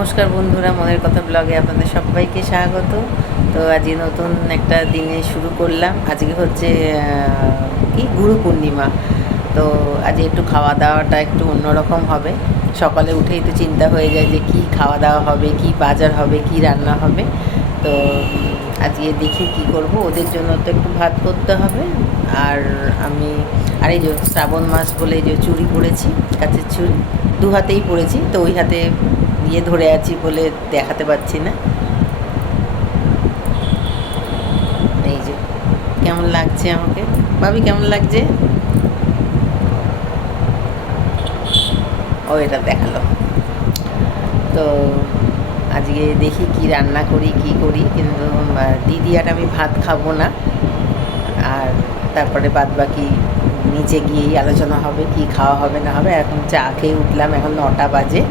নমস্কার বন্ধুরা, মনের কথা ব্লগে আপনাদের সবাইকে স্বাগত। তো আজকে নতুন একটা দিনে শুরু করলাম। আজকে হচ্ছে কি গুরু পূর্ণিমা। তো আজকে একটু খাওয়া দাওয়াটা একটু অন্যরকম হবে। সকালে উঠেই তো চিন্তা হয়ে যায় যে কি খাওয়া দাওয়া হবে, কি বাজার হবে, কি রান্না হবে। তো আজকে দেখি কি করব। ওদের জন্য তো একটু ভাত করতে হবে। আর আমি এই যে শ্রাবণ মাস বলে যে চুড়ি পরেছি, কাচের চুড়ি দু হাতেই পরেছি। তো ওই হাতে ধরে আছি বলে দেখাতে পারছি না। এই যে কেমন লাগছে আমাকে, ভাবি কেমন লাগছে? ও এটা দেখালো। তো আজকে দেখি কি রান্না করি কি করি, কিন্তু দিদি আর আমি ভাত খাবো না। আর তারপরে বাদ বাকি নিচে গিয়েই আলোচনা হবে কি খাওয়া হবে না হবে। এখন চা খেয়ে উঠলাম, এখন 9টা বাজে।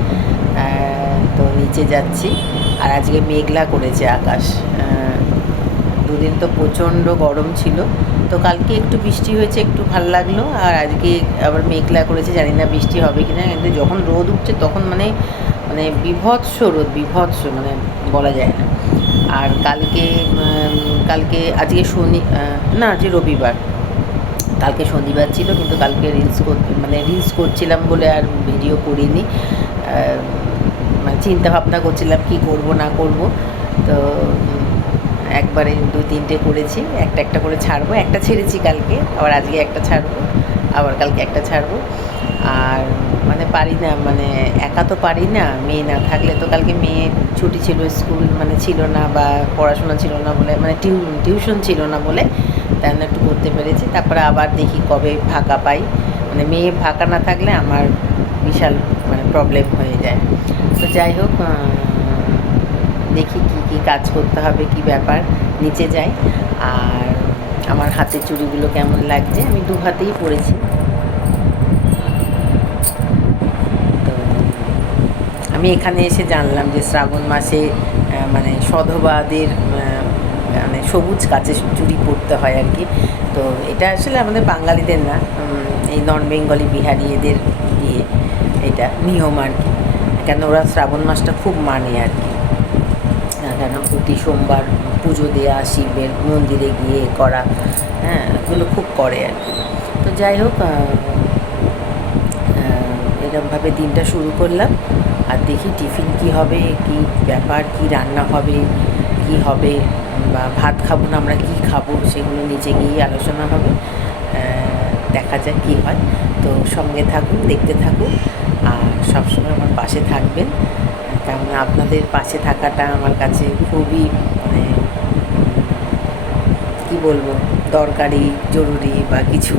তো নিচে যাচ্ছি। আর আজকে মেঘলা করেছে আকাশ। দুদিন তো প্রচণ্ড গরম ছিল। তো কালকে একটু বৃষ্টি হয়েছে, একটু ভাল লাগলো। আর আজকে আবার মেঘলা করেছে, জানি না বৃষ্টি হবে কি না। কিন্তু যখন রোদ উঠছে তখন মানে মানে বিভৎস রোদ, বিভৎস, মানে বলা যায় না। আর কালকে আজকে না, আজকে রবিবার। কালকে শনিবার ছিল, কিন্তু কালকে রিলস করছিলাম বলে আর ভিডিও করিনি। মানে চিন্তা ভাবনা করছিলাম কি করব না করব। তো একবারে 2-3টে করেছি, একটা একটা করে ছাড়বো। একটা ছেড়েছি কালকে, আবার আজকে একটা ছাড়বো, আবার কালকে একটা ছাড়বো। আর মানে পারি না, মানে একা তো পারি না, মেয়ে না থাকলে। তো কালকে মেয়ে ছুটি ছিল, স্কুল মানে ছিল না, বা পড়াশোনা ছিল না বলে, মানে টিউশন ছিল না বলে তাই না একটু করতে পেরেছি। তারপরে আবার দেখি কবে ফাঁকা পাই। মানে মেয়ে ফাঁকা না থাকলে আমার বিশাল মানে প্রবলেম হয়ে যায়। তো যাই হোক, দেখি কি কি কাজ করতে হবে, কি ব্যাপার। নিচে যাই। আর আমার হাতের চুড়িগুলো কেমন লাগছে, আমি 2 হাতেই পরেছি। তো আমি এখানে এসে জানলাম যে শ্রাবণ মাসে মানে সধবাদের মানে সবুজ কাচের চুড়ি পরতে হয় আর কি। তো এটা আসলে আমাদের বাঙালিদের না, এই নন বেঙ্গলি বিহারি এদের ইয়ে, এটা নিয়ম আর কি। কেন ওরা শ্রাবণ মাসটা খুব মানে আর কি। কেন প্রতি সোমবার পুজো দেওয়া, শিবের মন্দিরে গিয়ে করা, হ্যাঁ, এগুলো খুব করে আর কি। তো যাই হোক, এরকমভাবে দিনটা শুরু করলাম। আর দেখি টিফিন কি হবে, কি ব্যাপার, কি রান্না হবে, কি হবে, বা ভাত খাবো না আমরা কি খাবো, সেগুলো নিচে গিয়ে আলোচনা হবে। দেখা যাক কী হয়। তো সঙ্গে থাকুন, দেখতে থাকুন। আর সবসময় আমার পাশে থাকবেন, কারণ আপনাদের পাশে থাকাটা আমার কাছে খুবই মানে কী বলবো, দরকারি, জরুরি বা কিছু,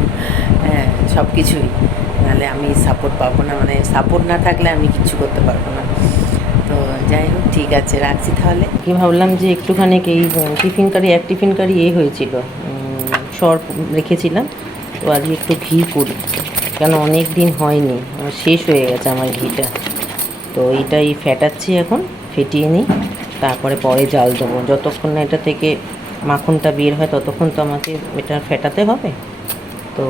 হ্যাঁ, সব কিছুই। নাহলে আমি সাপোর্ট পাবো না, মানে সাপোর্ট না থাকলে আমি কিচ্ছু করতে পারবো না। তো যাই হোক, ঠিক আছে, রাখছি তাহলে। কি ভাবলাম যে একটুখানি এই এক টিফিন কারি হয়েছিল, সর রেখেছিলাম। তো আজকে একটু ঘি করি, কেন অনেক দিন হয়নি, আমার শেষ হয়ে গেছে আমার ঘিটা। তো এইটাই ফেটাচ্ছি এখন, ফেটিয়ে নিই, তারপরে পরে জাল দেবো। যতক্ষণ না এটা থেকে মাখনটা বের হয় ততক্ষণ তো আমাকে এটা ফেটাতে হবে। তো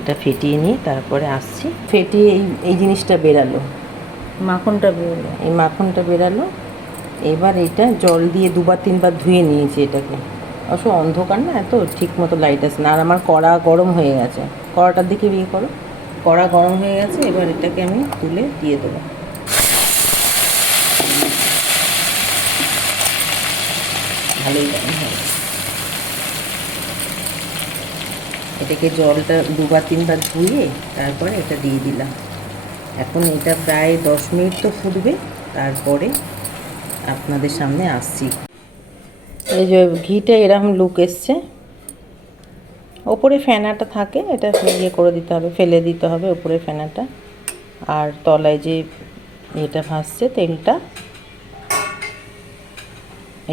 এটা ফেটিয়ে নিই, তারপরে আসছি। ফেটিয়ে এই জিনিসটা বেরালো, মাখনটা বেরালো। এবার এটা জল দিয়ে 2-3বার ধুয়ে নিয়েছি এটাকে। অবশ্য অন্ধকার না, এত ঠিক মতো লাইট আসে না। আর আমার কড়া গরম হয়ে গেছে, কড়াটার দিকে বিয়ে করো, কড়া গরম হয়ে গেছে। এবার এটাকে আমি তুলে দিয়ে দেবো। ভালোই গরম হয়ে গেছে। এটাকে জলটা 2-3বার ধুয়ে তারপরে এটা দিয়ে দিলাম। এখন এটা প্রায় 10 মিনিট তো ফুটবে, তারপরে আপনাদের সামনে আসছি। এই যে ঘিটা এরকম লুক এসছে। ওপরে ফেনাটা থাকে, এটা ইয়ে করে দিতে হবে, ফেলে দিতে হবে ওপরে ফেনাটা। আর তলায় যে এটা ভাসছে তেলটা,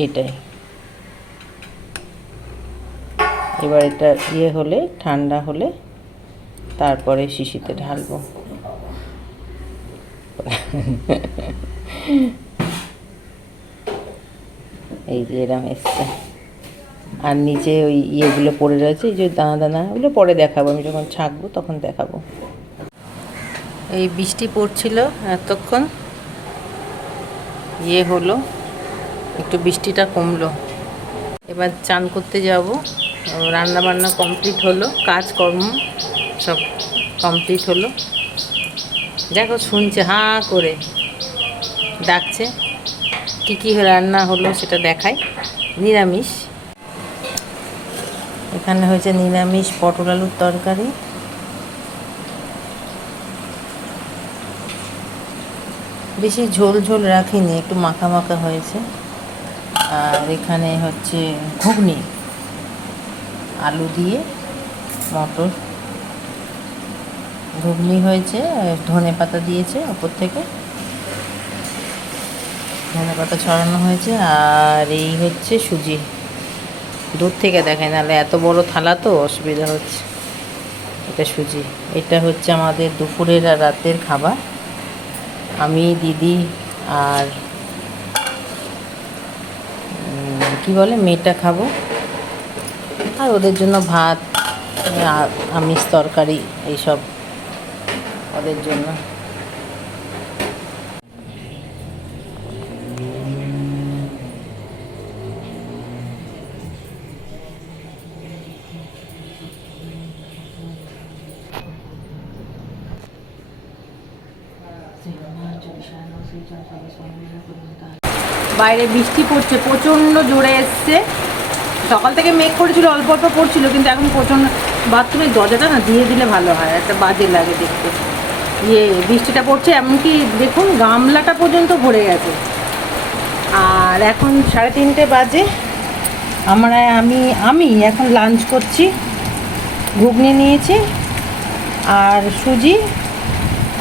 এইটাই। এবার এটা হলে, ঠান্ডা হলে তারপরে শিশিতে ঢালবো। এই যে এরম এসছে। আর নিচে ওই ইয়েগুলো পড়ে রয়েছে, এই যে দানা দানা, ওগুলো পরে দেখাবো, আমি যখন ছাঁকবো তখন দেখাবো। এই বৃষ্টি পড়ছিল এতক্ষণ, ইয়ে হলো, একটু বৃষ্টিটা কমলো। এবার চান করতে যাব। রান্না বান্না কমপ্লিট হলো, কাজকর্ম সব কমপ্লিট হলো। দেখো শুনছে, হাঁ করে ডাকছে। কী কী রান্না হলো সেটা দেখাই। নিরামিষ, এখানে হয়েছে নিরামিষ পটল আলুর তরকারি, বেশি ঝোল ঝোল রাখিনি, একটু মাখা মাখা হয়েছে। আর এখানে হচ্ছে ঘুগনি, আলু দিয়ে মটর ঘুগনি হয়েছে, ধনে পাতা দিয়েছে ওপর থেকে, ধনে পাতা ছড়ানো হয়েছে। আর এই হচ্ছে সুজি, দূর থেকে দেখায়, নাহলে এত বড় থালা তো অসুবিধা হচ্ছে। এটা সুজি। এটা হচ্ছে আমাদের দুপুরের আর রাতের খাবার। আমি, দিদি আর কি বলে মেয়েটা খাবো, আর ওদের জন্য ভাত, আমিষ তরকারি এইসব ওদের জন্য। বাইরে বৃষ্টি পড়ছে, প্রচণ্ড জোরে এসছে। সকাল থেকে মেঘ করেছিল, অল্প অল্প পড়ছিল, কিন্তু এখন প্রচণ্ড। বাথরুমের দরজাটা না দিয়ে দিলে ভালো হয়, একটা বাজে লাগে দেখতে। বৃষ্টিটা পড়ছে, এমনকি দেখুন গামলাটা পর্যন্ত ভরে গেছে। আর এখন 3:30 বাজে। আমি এখন লাঞ্চ করছি। ঘুগনি নিয়েছি, আর সুজি,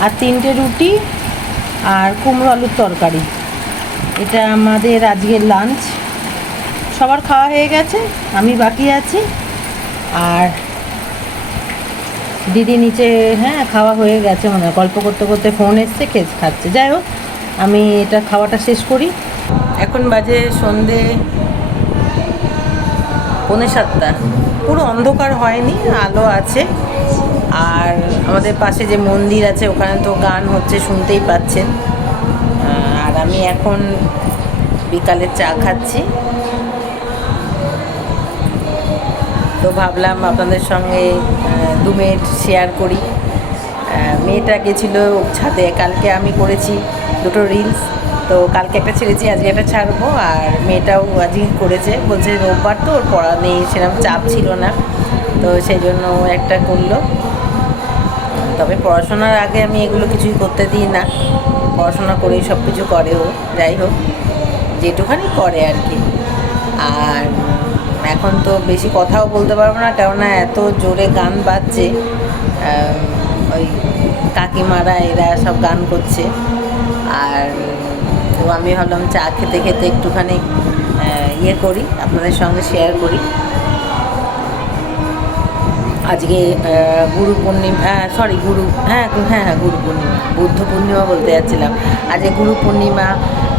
আর 3টে রুটি, আর কুমড়ো আলুর তরকারি। এটা আমাদের আজকের লাঞ্চ। সবার খাওয়া হয়ে গেছে, আমি বাকি আছি। আর দিদি নিচে, হ্যাঁ খাওয়া হয়ে গেছে মনে হয়, গল্প করতে করতে ফোন এসছে, খাচ্ছে। যাই হোক, আমি এটা খাওয়াটা শেষ করি। এখন বাজে সন্ধে 6:45। পুরো অন্ধকার হয়নি, আলো আছে। আর আমাদের পাশে যে মন্দির আছে ওখানে তো গান হচ্ছে, শুনতেই পাচ্ছেন। আর আমি এখন বিকালের চা খাচ্ছি। তো ভাবলাম আপনাদের সঙ্গে 2 মিনিট শেয়ার করি। মেয়েটা গেছিলো ছাদে, কালকে আমি করেছি 2টো রিলস। তো কালকে একটা ছেড়েছি, আজকে একটা ছাড়বো। আর মেয়েটাও আজকে করেছে, বলছে রোববার তো ওর পড়া নেই, সেরকম চাপ ছিল না, তো সেই জন্য একটা করলো। তবে পড়াশোনার আগে আমি এগুলো কিছুই করতে দিই না, পড়াশোনা করেই সব কিছু করে ও। যাই হোক, যেটুখানি করে আর কি। আর এখন তো বেশি কথাও বলতে পারবো না, কেননা এত জোরে গান বাজছে। ওই কাকিমারা এরা সব গান করছে। আর তো আমি ভাবলাম চা খেতে খেতে একটুখানি ইয়ে করি, আপনাদের সঙ্গে শেয়ার করি। আজকে গুরু পূর্ণিমা, গুরু পূর্ণিমা, বুদ্ধ পূর্ণিমা বলতে যাচ্ছিলাম। আজকে গুরু পূর্ণিমা,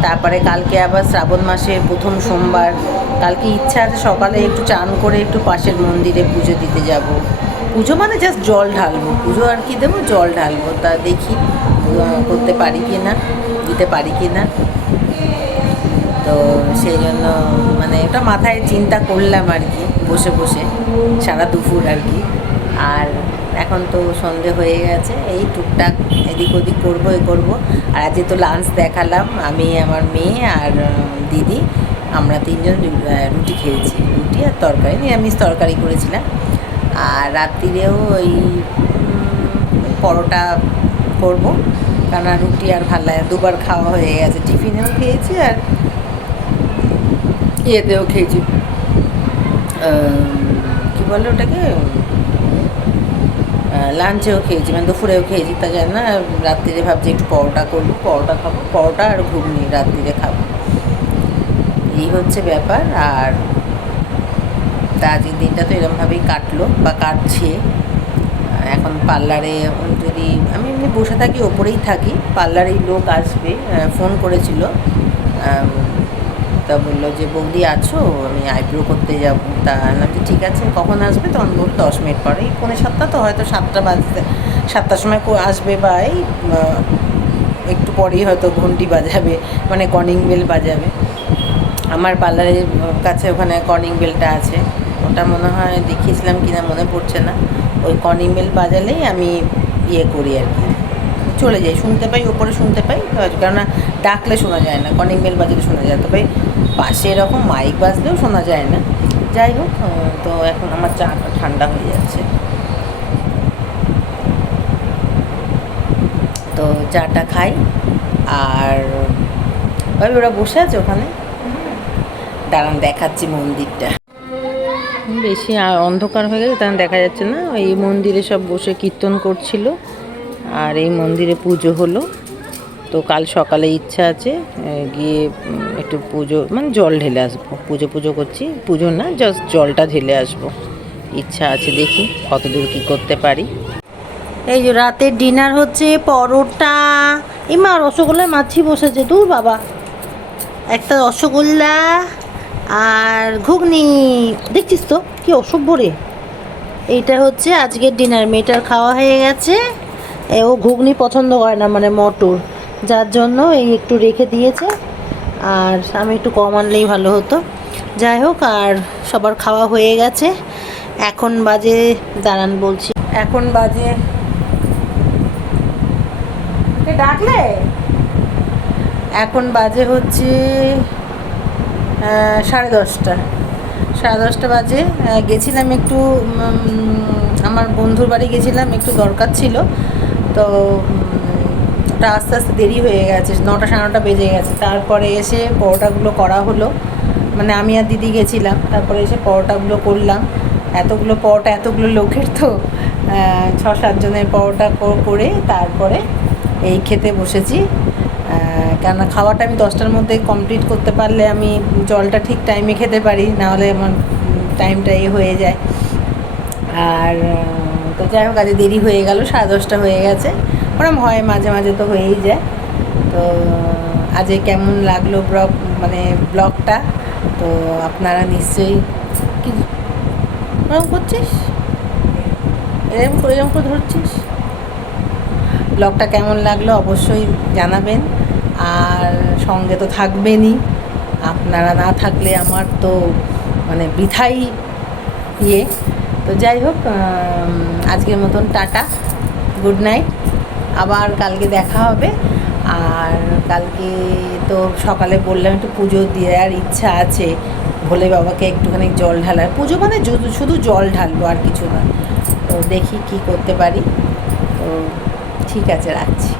তারপরে কালকে আবার শ্রাবণ মাসের প্রথম সোমবার। কালকে ইচ্ছা আছে সকালে একটু চান করে একটু পাশের মন্দিরে পুজো দিতে যাব। পুজো মানে জাস্ট জল ঢালবো, পুজো আর কি দেবো, জল ঢালবো। তা দেখি করতে পারি কি না, দিতে পারি কি না। তো সেই জন্য মানে এটা মাথায় চিন্তা করলাম আর কি, বসে বসে সারা দুপুর আর কি। আর এখন তো সন্ধে হয়ে গেছে, এই টুকটাক এদিক ওদিক করবো, করবো। আর আজকে তো লাঞ্চ দেখালাম, আমি, আমার মেয়ে আর দিদি, আমরা 3জন রুটি খেয়েছি, রুটি আর তরকারি, নিরামিষ তরকারি করেছিলাম। আর রাত্রিরেও ওই পরোটা করব, কেননা রুটি আর ভালো লাগে, 2বার খাওয়া হয়ে গেছে। টিফিনেও খেয়েছি আর ইয়েতেও খেয়েছি, কী বলে ওটাকে, লাঞ্চেও খেয়েছি, মানে দুপুরেও খেয়েছি। তা জানি না, রাত্রিরে ভাবছি একটু পরোটা করবো, পরোটা খাবো, পরোটা আর ঘুগনি রাত্রিরে খাবো। এই হচ্ছে ব্যাপার। আর তা আজকের দিনটা তো এরকমভাবেই কাটলো বা কাটছে। এখন পার্লারে যদি আমি এমনি বসে থাকি, ওপরেই থাকি, পার্লারেই লোক আসবে, ফোন করেছিল। তা বললো যে বৌদি আছো, আমি আইব্রো করতে যাবো। তা আমি ঠিক আছে, কখন আসবে? তখন বলল 10 মিনিট পরে, এই 6:45, তো হয়তো 7টা বাজতে, 7টার সময় আসবে, বা এই একটু পরেই হয়তো ঘন্টি বাজাবে, মানে কলিং বেল বাজাবে। আমার পার্লারের কাছে ওখানে কলিং বেলটা আছে, ওটা মনে হয় দেখিয়েছিলাম কিনা মনে পড়ছে না। ওই কলিং বেল বাজালেই আমি ইয়ে করি আর কি, চলে যাই, শুনতে পাই, ওপরে শুনতে পাই, কেননা ডাকলে শোনা যায় না, কলিং বেল বাজালে শোনা যায়, তবে পাশে এরকম মাইক বাজলেও শোনা যায় না। যাই হোক, তো এখন আমার চাটা ঠান্ডা হয়ে যাচ্ছে, তো চাটা খাই। আর ভাবি ওরা বসে আছে ওখানে, দাঁড়ান দেখাচ্ছি মন্দিরটা। বেশি অন্ধকার হয়ে গেছে তখন দেখা যাচ্ছে না। এই মন্দিরে সব বসে কীর্তন করছিল, আর এই মন্দিরে পুজো হলো। তো কাল সকালে ইচ্ছা আছে গিয়ে একটু পুজো, মানে জল ঢেলে আসবো। পুজো করছি, পুজো না, জাস্ট জলটা ঢেলে আসবো, ইচ্ছা আছে, দেখি কতদূর কী করতে পারি। এই যে রাতের ডিনার হচ্ছে পরোটা, এমা রসগোল্লার মাছি বসেছে, দূর বাবা, একটা রসগোল্লা আর ঘুগনি, দেখছিস তো কি অসভ্য রে। এইটা হচ্ছে আজকের ডিনার, মেয়েটার খাওয়া হয়ে গেছে। ও ঘুগনি পছন্দ করে না, মানে মটর, যার জন্য এই একটু রেখে দিয়েছে, আর আমি একটু কম আনলেই ভালো হতো। যাই হোক, আর সবার খাওয়া হয়ে গেছে। এখন বাজে, দাঁড়ান বলছি, এখন বাজে, ডাকলে এখন বাজে হচ্ছে 10:30, 10:30 বাজে। গেছিলাম একটু, আমার বন্ধুর বাড়ি গেছিলাম, একটু দরকার ছিল, তো ওটা আস্তে আস্তে দেরি হয়ে গেছে, 9টা 9:30 বেজে গেছে। তারপরে এসে পরোটাগুলো করা হলো, মানে আমি আর দিদি গেছিলাম, তারপরে এসে পরোটাগুলো করলাম। এতগুলো পরোটা, এতগুলো লোকের, তো 6-7 জনের পরোটা করে তারপরে এই খেতে বসেছি। কেননা খাওয়াটা আমি 10টার মধ্যে কমপ্লিট করতে পারলে আমি জলটা ঠিক টাইমে খেতে পারি, নাহলে আমার টাইমটা হয়ে যায়। আর তো যাই হোক, আজ দেরি হয়ে গেল, 10:30 হয়ে গেছে, ওরম হয় মাঝে মাঝে, তো হয়েই যায়। তো আজকে কেমন লাগলো ব্লগটা, তো আপনারা নিশ্চয়ই, কি এরকম করছিস, এরকম করে ধরছিস, ব্লগটা কেমন লাগলো অবশ্যই জানাবেন। আর সঙ্গে তো থাকবেনই, আপনারা না থাকলে আমার তো মানে বৃথাই ইয়ে। তো যাই হোক, আজকের মতন টাটা, গুড নাইট, আবার কালকে দেখা হবে। আর কালকে তো সকালে বললাম একটু পুজো দিয়ে আর ইচ্ছা আছে, ভোলে বাবাকে একটুখানি জল ঢালার, পুজো মানে শুধু জল ঢালবো আর কিছু না। তো দেখি কি করতে পারি। তো ঠিক আছে, রাখছি।